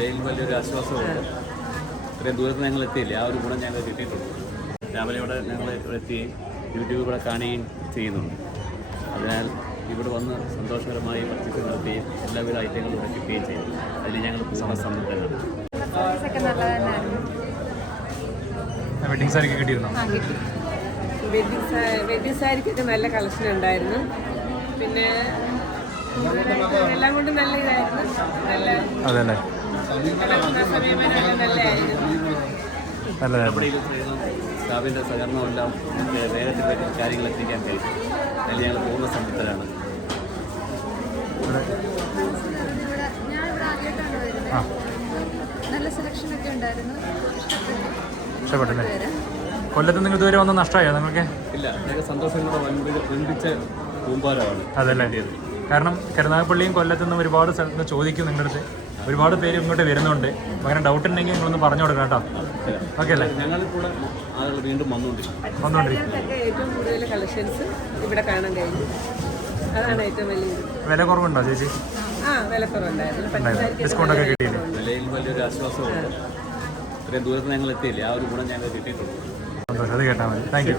വിലയിൽ വലിയൊരു ആശ്വാസമുണ്ട്. ഇത്രയും ദൂരത്ത് ഞങ്ങൾ എത്തിയില്ലേ, ആ ഒരു ഗുണം ഞങ്ങൾ കിട്ടിയിട്ടുണ്ട്. രാവിലെ ഇവിടെ ഞങ്ങൾ എത്തുകയും യൂട്യൂബ് ഇവിടെ കാണുകയും ചെയ്യുന്നുണ്ട്. അതിനാൽ ഇവിടെ വന്ന് സന്തോഷകരമായി പർച്ചേസ് നടത്തുകയും എല്ലാവിധ ഐറ്റങ്ങളും ഇവിടെ കിട്ടുകയും ചെയ്യും. അതിന് ഞങ്ങൾ പൂർണ്ണ സമ്മതരാണ്. വെഡിങ് സാരിക്ക് കിട്ടിയിരുന്നോ? വെഡിങ് സാരിക്കൊക്കെ നല്ല കളക്ഷൻ ഉണ്ടായിരുന്നു. പിന്നെ എല്ലാം കൊണ്ടും നല്ല ഇതായിരുന്നു. നല്ല അതല്ലേ സമയമാനൊക്കെ നല്ലതായിരുന്നു. സ്റ്റാഫിൻ്റെ സഹകരണമെല്ലാം വേഗത്തിൽ കാര്യങ്ങൾ എത്തിക്കാൻ കഴിയും. അതിൽ ഞങ്ങൾ പൂർണ്ണ സമ്മതരാണ്. നല്ല സെലക്ഷൻ ഒക്കെ ഉണ്ടായിരുന്നു. ഇഷ്ടപ്പെട്ടല്ലേ? കൊല്ലത്ത് നിങ്ങൾ ഇതുവരെ വന്ന് നഷ്ടമായോ നിങ്ങൾക്ക്? ഇല്ല, ഞങ്ങൾക്ക് സന്തോഷം കൂടെ വൻപിച്ച കൂമ്പാരമാണ്. അതല്ലേ, കാരണം കരുനാഗപ്പള്ളിയും കൊല്ലത്തു നിന്നും ഒരുപാട് സ്ഥലത്ത് നിന്ന് ചോദിക്കും നിങ്ങളുടെ അടുത്ത്. ഒരുപാട് പേര് ഇങ്ങോട്ട് വരുന്നുണ്ട്. അങ്ങനെ ഡൗട്ട് ഉണ്ടെങ്കിൽ നിങ്ങളൊന്ന് പറഞ്ഞു കൊടുക്കണം കേട്ടോ. ഓക്കെ അല്ലേ? ഞങ്ങളിൽ കൂടെ ആളുകൾ വീണ്ടും വന്നുകൊണ്ടിരിക്കും. ഏറ്റവും കൂടുതൽ കളക്ഷൻസ് ഇവിടെ കാണാൻ കഴിഞ്ഞു. അതാണ് ഏറ്റവും വലിയ വില കുറവുണ്ടോ ചേച്ചി? വില കുറവുണ്ടായിരുന്നു. ഡിസ്കൗണ്ട് ഒക്കെ കിട്ടിയില്ലേ? വിലയിൽ വലിയൊരു ആശ്വാസമുണ്ട്. ഇത്രയും ദൂരത്ത് ഞങ്ങൾ എത്തിയില്ലേ, ആ ഒരു ഗുണം ഞങ്ങൾ കിട്ടിയിട്ടുണ്ട്. സന്തോഷം, അത് കേട്ടാൽ മതി. Thank you.